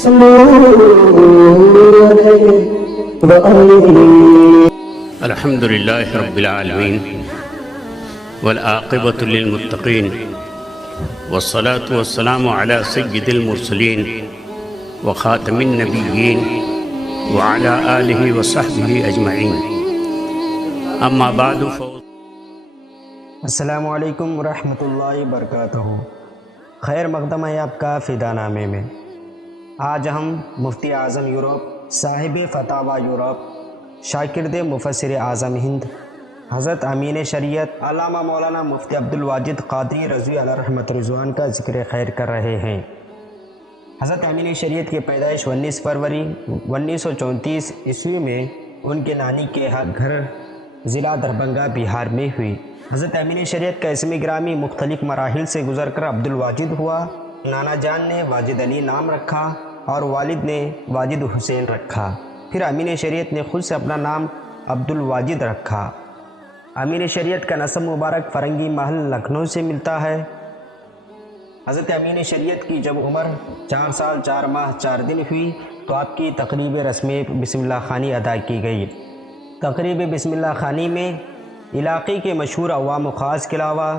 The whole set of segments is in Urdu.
الحمد لله رب العالمين والعاقبة للمتقين والصلاة والسلام على سيد المرسلين وخاتم النبيين وعلى آله وصحبه أجمعين أما بعد السلام علیکم ورحمۃ اللہ وبرکاتہ۔ خیر مقدم ہے آپ کا فدا نامے میں۔ آج ہم مفتی اعظم یورپ، صاحب فتاوی یورپ، شاگرد مفسر اعظم ہند حضرت امین شریعت علامہ مولانا مفتی عبدالواجد قادری رضوی علیہ رحمت رضوان کا ذکر خیر کر رہے ہیں۔ حضرت امین شریعت کی پیدائش 19 فروری 1934 عیسوی میں ان کے نانی کے گھر ضلع دربھنگہ بہار میں ہوئی۔ حضرت امین شریعت کا اسم گرامی مختلف مراحل سے گزر کر عبدالواجد ہوا۔ نانا جان نے واجد علی نام رکھا اور والد نے واجد حسین رکھا۔ پھر امین شریعت نے خود سے اپنا نام عبدالواجد رکھا۔ امین شریعت کا نسب مبارک فرنگی محل لکھنؤ سے ملتا ہے۔ حضرت امین شریعت کی جب عمر 4 سال 4 ماہ 4 دن ہوئی تو آپ کی تقریب رسم بسم اللہ خوانی ادا کی گئی۔ تقریب بسم اللہ خوانی میں علاقے کے مشہور عوام و خاص کے علاوہ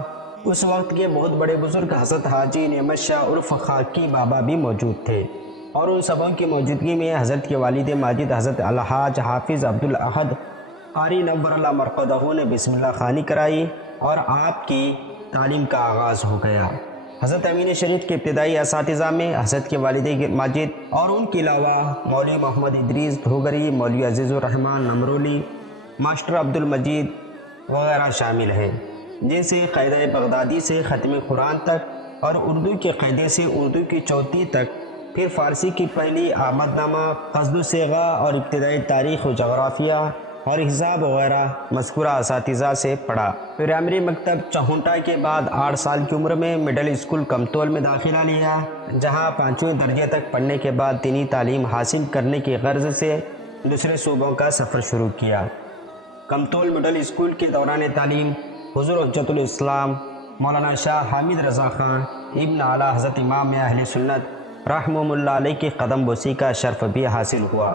اس وقت کے بہت بڑے بزرگ حضرت حاجی نعمت شاہ عرف خاکی بابا بھی موجود تھے، اور ان سبوں کی موجودگی میں حضرت کے والد ماجد حضرت الحاج حافظ عبدالاحد قاری نور اللہ مرقدہ نے بسم اللہ خوانی کرائی اور آپ کی تعلیم کا آغاز ہو گیا۔ حضرت امین شریعت کے ابتدائی اساتذہ میں حضرت کے والد ماجد اور ان کے علاوہ مولوی محمد ادریس دھوگری، مولوی عزیز الرحمن نمرولی، ماسٹر عبدالمجید وغیرہ شامل ہیں، جن سے قاعدہ بغدادی سے ختم قرآن تک اور اردو کے قاعدے سے اردو کی چوتھی تک، پھر فارسی کی پہلی آمد نامہ، قصد الصیغہ اور ابتدائی تاریخ و جغرافیہ اور حساب وغیرہ مذکورہ اساتذہ سے پڑھا۔ پرائمری مکتب چہونٹا کے بعد 8 سال کی عمر میں مڈل اسکول کمتول میں داخلہ لیا، جہاں 5ویں درجے تک پڑھنے کے بعد دینی تعلیم حاصل کرنے کی غرض سے دوسرے صوبوں کا سفر شروع کیا۔ کمتول مڈل اسکول کے دوران تعلیم حضور حجت الاسلام مولانا شاہ حامد رضا خان ابن اعلیٰ حضرت امام اہل سنت رحمہ اللہ علیہ کے قدم بوسی کا شرف بھی حاصل ہوا۔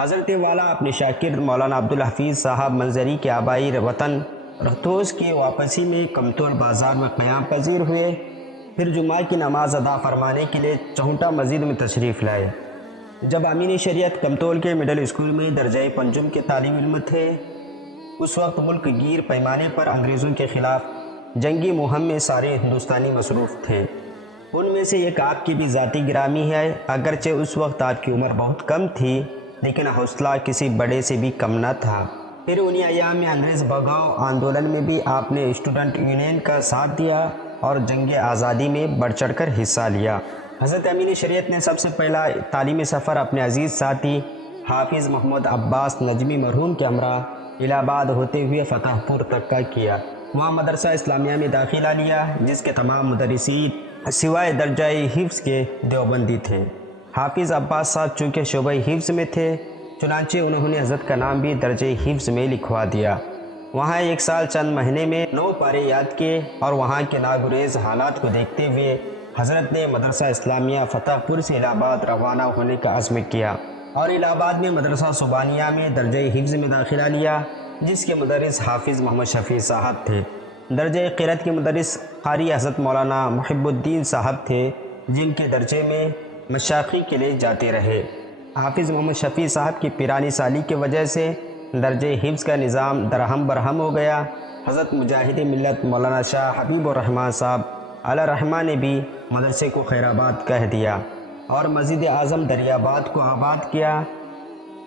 حضرت والا اپنے شاگرد مولانا عبدالحفیظ صاحب منظری کے آبائی وطن رختوز کی واپسی میں کمتول بازار میں قیام پذیر ہوئے، پھر جمعہ کی نماز ادا فرمانے کے لیے چہونٹا مسجد میں تشریف لائے۔ جب امین شریعت کمتول کے مڈل اسکول میں درجہ پنجم کے طالب علم تھے، اس وقت ملک گیر پیمانے پر انگریزوں کے خلاف جنگی مہم میں سارے ہندوستانی مصروف تھے۔ ان میں سے ایک آپ کی بھی ذاتی گرامی ہے، اگرچہ اس وقت آپ کی عمر بہت کم تھی لیکن حوصلہ کسی بڑے سے بھی کم نہ تھا۔ پھر انہی ایام میں انگریز بھگاؤ آندولن میں بھی آپ نے اسٹوڈنٹ یونین کا ساتھ دیا اور جنگ آزادی میں بڑھ چڑھ کر حصہ لیا۔ حضرت امین شریعت نے سب سے پہلا تعلیمی سفر اپنے عزیز ساتھی حافظ محمد عباس نجمی مرحوم کے ہمراہ الہ آباد ہوتے ہوئے فتح پور تک کا کیا۔ وہاں مدرسہ اسلامیہ میں داخلہ لیا، جس کے تمام مدرسین سوائے درجہ حفظ کے دیوبندی تھے۔ حافظ عباس صاحب چونکہ شعبہ حفظ میں تھے، چنانچہ انہوں نے حضرت کا نام بھی درجہ حفظ میں لکھوا دیا۔ وہاں 1 سال چند مہینے میں 9 پارے یاد کیے، اور وہاں کے ناگزیر حالات کو دیکھتے ہوئے حضرت نے مدرسہ اسلامیہ فتح پور سے الہ آباد روانہ ہونے کا عزم کیا، اور الہ آباد میں مدرسہ سبحانیہ میں درجہ حفظ میں داخلہ لیا، جس کے مدرس حافظ محمد شفیع صاحب تھے۔ درجہ قرأت کے مدرس قاری حضرت مولانا محب الدین صاحب تھے، جن کے درجے میں مشاقی کے لیے جاتے رہے۔ حافظ محمد شفیع صاحب کی پیرانی سالی کی وجہ سے درجہ حفظ کا نظام درہم برہم ہو گیا۔ حضرت مجاہد ملت مولانا شاہ حبیب الرحمن صاحب علیہ الرحمہ نے بھی مدرسے کو خیر آباد کہہ دیا اور مسجد اعظم دریاباد کو آباد کیا،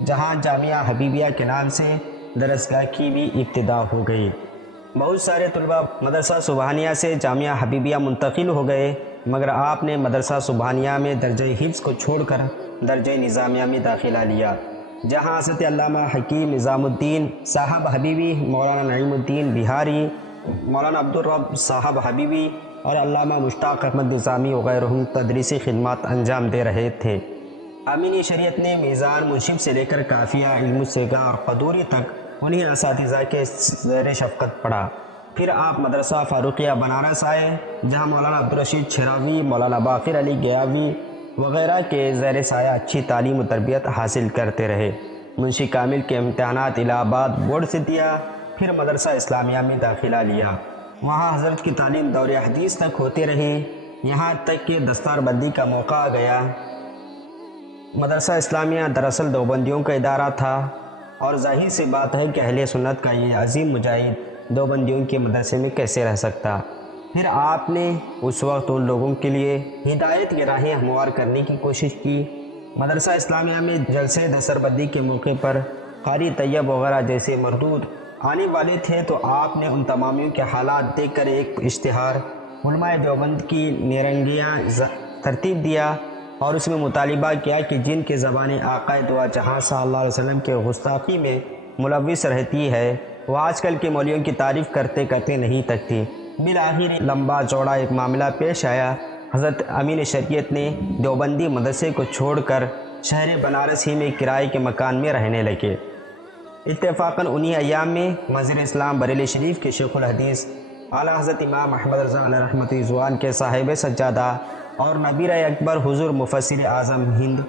جہاں جامعہ حبیبیہ کے نام سے درسگاہ کی بھی ابتدا ہو گئی۔ بہت سارے طلباء مدرسہ سبحانیہ سے جامعہ حبیبیہ منتقل ہو گئے، مگر آپ نے مدرسہ سبحانیہ میں درجہ حفظ کو چھوڑ کر درجہ نظامیہ میں داخلہ لیا، جہاں حضرت علامہ حکیم نظام الدین صاحب حبیبی، مولانا نعیم الدین بہاری، مولانا عبدالرب صاحب حبیبی اور علامہ مشتاق احمد نظامی وغیرہ تدریسی خدمات انجام دے رہے تھے۔ امین شریعت نے میزان منشف سے لے کر کافیہ، علم الصیغہ اور قدوری تک انہی اساتذہ کے زیر شفقت پڑھا۔ پھر آپ مدرسہ فاروقیہ بنارس آئے، جہاں مولانا عبدالرشید چھراوی، مولانا باقر علی گیاوی، وغیرہ کے زیر سایہ اچھی تعلیم و تربیت حاصل کرتے رہے۔ منشی کامل کے امتحانات الہ آباد بورڈ سے دیا، پھر مدرسہ اسلامیہ میں داخلہ لیا۔ وہاں حضرت کی تعلیم دور حدیث تک ہوتی رہی، یہاں تک کہ دستار بندی کا موقع آ گیا۔ مدرسہ اسلامیہ دراصل دیوبندیوں کا ادارہ تھا، اور ظاہر سی بات ہے کہ اہل سنت کا یہ عظیم مجاہد دیوبندیوں کے مدرسے میں کیسے رہ سکتا۔ پھر آپ نے اس وقت ان لوگوں کے لیے ہدایت کی راہیں ہموار کرنے کی کوشش کی۔ مدرسہ اسلامیہ میں جلسے دستربندی کے موقع پر قاری طیب وغیرہ جیسے مردود آنے والے تھے، تو آپ نے ان تمامیوں کے حالات دیکھ کر ایک اشتہار علماء دیوبند کی نیرنگیاں ترتیب دیا، اور اس میں مطالبہ کیا کہ جن کے زبان آقا دو جہاں صلی اللہ علیہ وسلم کے گستاخی میں ملوث رہتی ہے، وہ آج کل کے مولویوں کی تعریف کرتے کرتے نہیں تکتی۔ بالآخر لمبا چوڑا ایک معاملہ پیش آیا۔ حضرت امین شریعت نے دیوبندی مدرسے کو چھوڑ کر شہر بنارس ہی میں کرائے کے مکان میں رہنے لگے۔ اتفاقاً انہی ایام میں منظر اسلام بریلی شریف کے شیخ الحدیث اعلیٰ حضرت امام احمد رضا علیہ رحمۃ رضوان کے صاحب سجادہ اور نبیر اکبر حضور مفسر اعظم ہند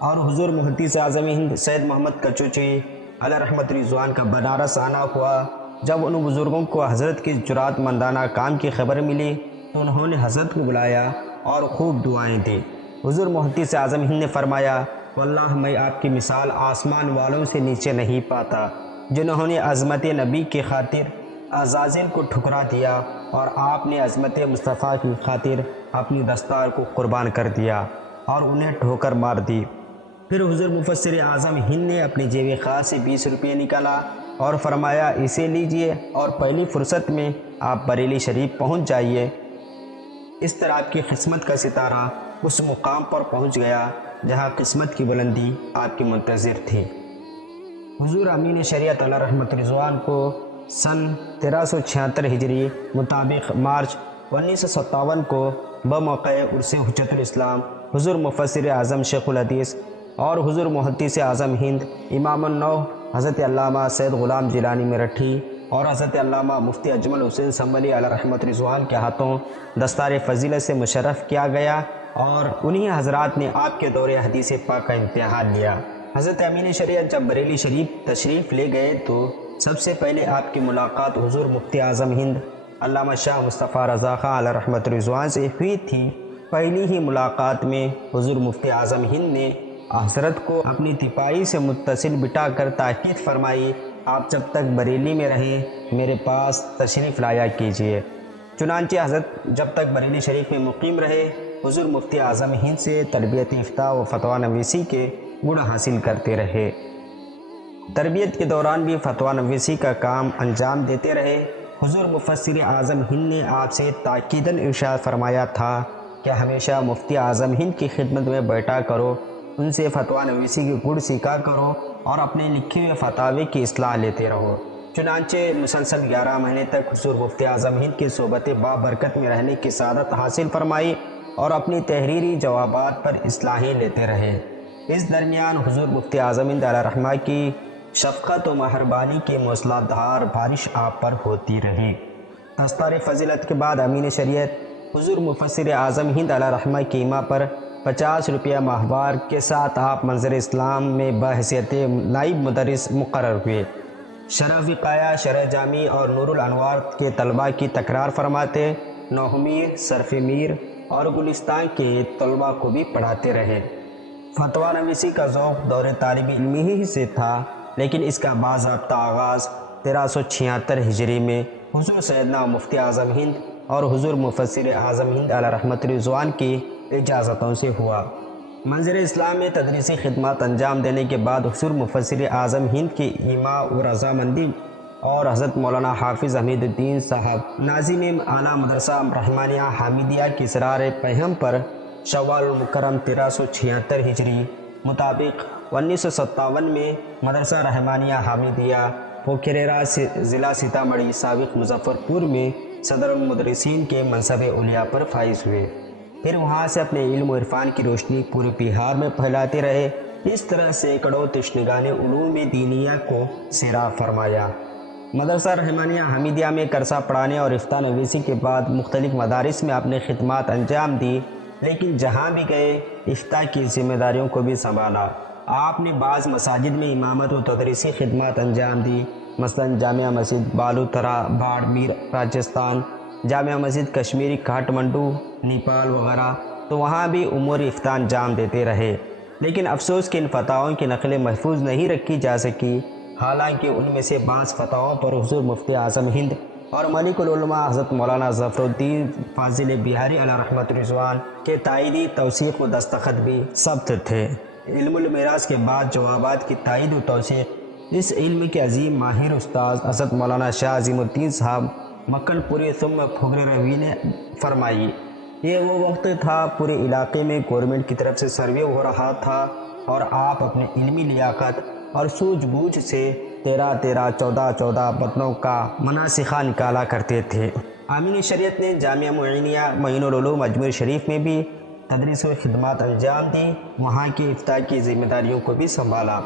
اور حضور محدث اعظم ہند سید محمد کچوچی علیہ رحمۃ رضوان کا بنارس آنا ہوا۔ جب ان بزرگوں کو حضرت کی جرات مندانہ کام کی خبر ملی تو انہوں نے حضرت کو بلایا اور خوب دعائیں دی۔ حضور محدث اعظم ہند نے فرمایا، واللہ میں آپ کی مثال آسمان والوں سے نیچے نہیں پاتا، جنہوں نے عظمت نبی کی خاطر عزازل کو ٹھکرا دیا، اور آپ نے عظمت مصطفیٰ کی خاطر اپنی دستار کو قربان کر دیا اور انہیں ٹھوکر مار دی۔ پھر حضور مفسر اعظم ہند نے اپنی جیب خاص سے 20 روپے نکالا اور فرمایا، اسے لیجئے اور پہلی فرصت میں آپ بریلی شریف پہنچ جائیے۔ اس طرح آپ کی قسمت کا ستارہ اس مقام پر پہنچ گیا جہاں قسمت کی بلندی آپ کی منتظر تھی۔ حضور امین شریعت علیہ رحمۃ رضوان کو سن 1376 ہجری مطابق مارچ 1957 کو بموقع عرس حجت الاسلام حضور مفسر اعظم شیخ الحدیث اور حضور محدث اعظم ہند امام النو حضرت علامہ سید غلام جیلانی میرٹھی اور حضرت علامہ مفتی اجمل حسین سنبھلی علیہ رحمۃ رضوان کے ہاتھوں دستار فضیلت سے مشرف کیا گیا، اور انہی حضرات نے آپ کے دور حدیث پاک کا امتحان لیا۔ حضرت امین شریعت جب بریلی شریف تشریف لے گئے تو سب سے پہلے آپ کی ملاقات حضور مفتی اعظم ہند علامہ شاہ مصطفیٰ رضا خان علیہ رحمۃ رضوان سے ہوئی تھی۔ پہلی ہی ملاقات میں حضور مفتی اعظم ہند نے حضرت کو اپنی تپائی سے متصل بٹھا کر تاکید فرمائی، آپ جب تک بریلی میں رہیں میرے پاس تشریف لایا کیجیے۔ چنانچہ حضرت جب تک بریلی شریف میں مقیم رہے، حضور مفتی اعظم ہند سے تربیت افتاء و فتویٰ نویسی کے گن حاصل کرتے رہے۔ تربیت کے دوران بھی فتویٰ نویسی کا کام انجام دیتے رہے۔ حضور مفسر اعظم ہند نے آپ سے تاکیداً ارشاد فرمایا تھا کہ ہمیشہ مفتی اعظم ہند کی خدمت میں بیٹھا کرو، ان سے فتویٰ نویسی کے گڑ سیکھا کرو اور اپنے لکھے ہوئے فتاوی کی اصلاح لیتے رہو۔ چنانچہ مسلسل 11 مہینے تک حضور مفتی اعظم ہند کی صحبت بابرکت میں رہنے کی سعادت حاصل فرمائی اور اپنی تحریری جوابات پر اصلاحیں لیتے رہے۔ اس درمیان حضور مفتی اعظم ہند علیہ رحمہ کی شفقت و مہربانی کی موسلا دھار بارش آپ پر ہوتی رہی۔ دستار فضیلت کے بعد امین شریعت حضور مفسر اعظم ہند علیہ رحمہ کی ایما پر 50 روپیہ ماہوار کے ساتھ آپ منظر اسلام میں بحیثیت نائب مدرس مقرر ہوئے۔ شرح وقایہ، شرح جامی اور نور الانوار کے طلباء کی تکرار فرماتے، نوح میر، صرف میر اور گلستان کے طلباء کو بھی پڑھاتے رہے۔ فتویٰ نویسی کا ذوق دور طالب علمی ہی سے تھا، لیکن اس کا باضابطہ آغاز 1376 ہجری میں حضور سیدنا مفتی اعظم ہند اور حضور مفسر اعظم ہند علیہ رحمۃ رضوان کی اجازتوں سے ہوا۔ منظر اسلام میں تدریسی خدمات انجام دینے کے بعد حضور مفسر اعظم ہند کی ایما و رضامندی اور حضرت مولانا حافظ حمید الدین صاحب ناظم اعلیٰ مدرسہ رحمانیہ حامدیہ کی اسرار پیغام پر شوال المکرم 1376 ہجری مطابق 1957 میں مدرسہ رحمانیہ حامدیہ پوکھریرا ضلع سیتامڑھی سابق مظفرپور میں صدر المدرسین کے منصب علیٰ پر فائز ہوئے۔ پھر وہاں سے اپنے علم و عرفان کی روشنی پورے بہار میں پھیلاتے رہے۔ اس طرح سینکڑوں تشنگان علوم دینیہ کو سیراب فرمایا۔ مدرسہ رحمانیہ حامدیہ میں کرسا پڑھانے اور افتاء نویسی کے بعد مختلف مدارس میں اپنے خدمات انجام دی۔ لیکن جہاں بھی گئے افتاء کی ذمہ داریوں کو بھی سنبھالا۔ آپ نے بعض مساجد میں امامت و تدریسی خدمات انجام دی، مثلا جامعہ مسجد بالوترا باڑمیر راجستھان، جامعہ مسجد کشمیری کاٹھمنڈو نیپال وغیرہ، تو وہاں بھی امور افتاء انجام دیتے رہے۔ لیکن افسوس کہ ان فتاووں کی نقلیں محفوظ نہیں رکھی جا سکی، حالانکہ ان میں سے بعض فتاووں پر حضور مفتی اعظم ہند اور ملک العلماء حضرت مولانا ظفر الدین فاضل بہاری علیہ رحمۃ رضوان کے تائیدی توثیق و دستخط بھی ثبت تھے۔ علم المیراث کے بعد جوابات کی تائید و توثیق اس علم کے عظیم ماہر استاذ حضرت مولانا شاہ عظیم الدین صاحب مکل پوری ثم پھگر روی نے فرمائی۔ یہ وہ وقت تھا پورے علاقے میں گورنمنٹ کی طرف سے سروے ہو رہا تھا اور آپ اپنے علمی لیاقت اور سوجھ بوجھ سے 13 بطنوں کا مناسخہ نکالا کرتے تھے۔ آمین شریعت نے جامعہ معینیہ معین العلوم اجمیر شریف میں بھی تدریس و خدمات انجام دی، وہاں کی افتاء کی ذمہ داریوں کو بھی سنبھالا۔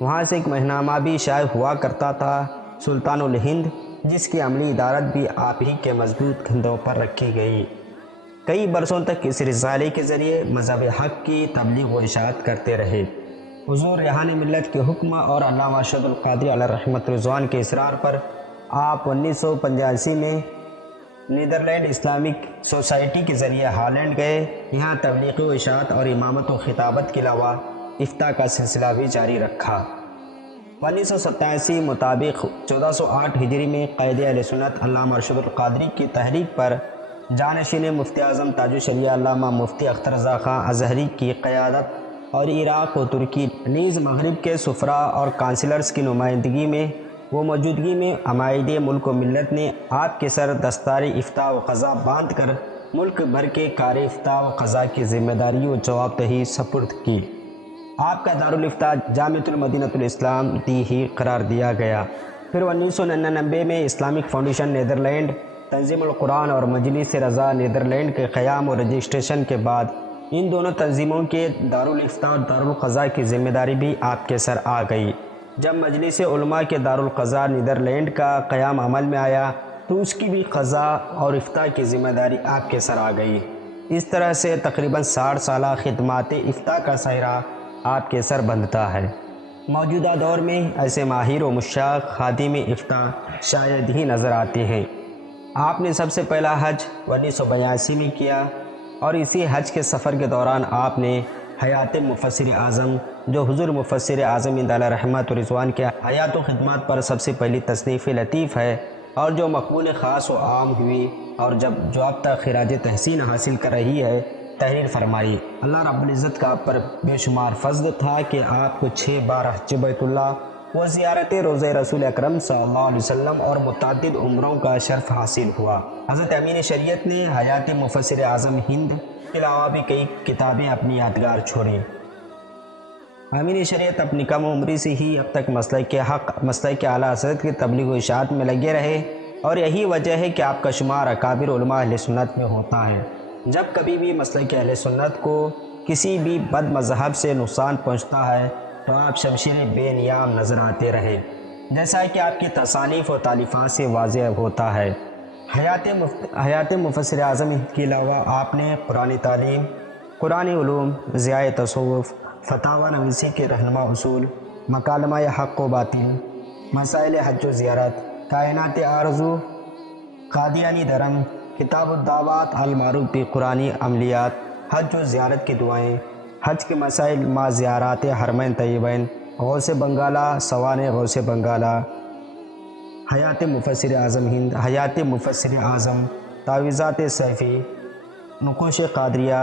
وہاں سے ایک ماہنامہ بھی شائع ہوا کرتا تھا، سلطان الہند، جس کی عملی ادارت بھی آپ ہی کے مضبوط کندھوں پر رکھی گئی۔ کئی برسوں تک اس رسالے کے ذریعے مذہب حق کی تبلیغ و اشاعت کرتے رہے۔ حضور ریحان ملت کے حکم اور علامہ ارشد القادری علیہ رحمۃ رضوان کے اصرار پر آپ 1985 میں نیدرلینڈ اسلامک سوسائٹی کے ذریعے ہالینڈ گئے۔ یہاں تبلیغ و اشاعت اور امامت و خطابت کے علاوہ افتاء کا سلسلہ بھی جاری رکھا۔ 1987 مطابق 1408 ہجری میں قائد اہل سنت علامہ ارشد القادری کی تحریک پر جانشین مفتی اعظم تاج الشریعہ علامہ مفتی اختر رضا خان ازہری کی قیادت اور عراق و ترکی نیز مغرب کے سفراء اور کانسلرز کی نمائندگی میں وہ موجودگی میں عمائد ملک و ملت نے آپ کے سر دستار افتاء و قضا باندھ کر ملک بھر کے کار افتاء و قضا کی ذمہ داری و جواب دہی سپرد کی۔ آپ کا دارالافتاء جامعۃ المدینۃ الاسلام ہی قرار دیا گیا۔ پھر 1999 میں اسلامک فاؤنڈیشن نیدرلینڈ، تنظیم القرآن اور مجلس رضا نیدرلینڈ کے قیام اور رجسٹریشن کے بعد ان دونوں تنظیموں کے دارالافتاء اور دارالقضاء کی ذمہ داری بھی آپ کے سر آ گئی۔ جب مجلس علماء کے دارالقضاء نیدرلینڈ کا قیام عمل میں آیا تو اس کی بھی قضاء اور افتاء کی ذمہ داری آپ کے سر آ گئی۔ اس طرح سے تقریباً 60 سالہ خدمات افتاء کا سہرا آپ کے سر بندھتا ہے۔ موجودہ دور میں ایسے ماہر و مشتاق خادم افتاء شاید ہی نظر آتے ہیں۔ آپ نے سب سے پہلا حج 1982 میں کیا اور اسی حج کے سفر کے دوران آپ نے حیات مفسر اعظم، جو حضور مفسر اعظم علیہ رحمۃ رضوان کے حیات و خدمات پر سب سے پہلی تصنیف لطیف ہے اور جو مقبول خاص و عام ہوئی اور جو اب تک خراج تحسین حاصل کر رہی ہے، تحریر فرمائی۔ اللہ رب العزت کا آپ پر بے شمار فضل تھا کہ آپ کو 6 بار حج بیت اللہ و زیارت روضہ رسول اکرم صلی اللہ علیہ وسلم اور متعدد عمروں کا شرف حاصل ہوا۔ حضرت امین شریعت نے حیات مفسر اعظم ہند کے علاوہ بھی کئی کتابیں اپنی یادگار چھوڑیں۔ امین شریعت اپنی کم عمری سے ہی اب تک مسلک حق، مسلک اعلیٰ حضرت کی تبلیغ و اشاعت میں لگے رہے اور یہی وجہ ہے کہ آپ کا شمار اکابر علماء اہل سنت میں ہوتا ہے۔ جب کبھی بھی مسلک اہل سنت کو کسی بھی بد مذہب سے نقصان پہنچتا ہے تو آپ شمشیر بے نیام نظر آتے رہے، جیسا کہ آپ کی تصانیف و تالیفات سے واضح ہوتا ہے۔ حیات مفسر اعظم کے علاوہ آپ نے قرآن تعلیم، قرآن علوم، ضیاء تصوف، فتاوی نویسی کے رہنما اصول، مکالمہ حق و باطل، مسائل حج و زیارت، کائنات آرزو، قادیانی دھرم، کتاب الدعوات، المعروف بقرآنی عملیات، حج و زیارت کی دعائیں، حج کے مسائل ما زیارات حرمین طیبین، غوث بنگالہ، سوانح غوث بنگالہ، حیات مفسر اعظم ہند، حیات مفسر اعظم، تعویذات سیفی، نقوش قادریہ،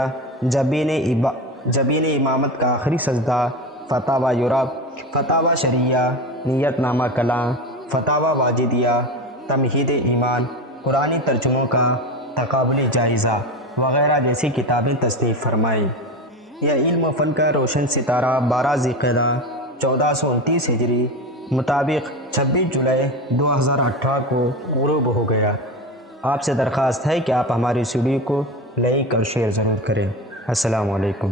جبین امامت کا آخری سجدہ، فتاوی یورپ، فتاوی شریعہ، نیت نامہ کلاں، فتاوی واجدیہ، تمہید ایمان، قرآنی ترجموں کا تقابلی جائزہ وغیرہ جیسی کتابیں تصنیف فرمائی۔ یہ علم و فن کا روشن ستارہ 12 ذی القعدہ 1429 ہجری مطابق 26 جولائی 2018 کو غروب ہو گیا۔ آپ سے درخواست ہے کہ آپ ہماری اس ویڈیو کو لائک اور شیئر ضرور کریں۔ السلام علیکم۔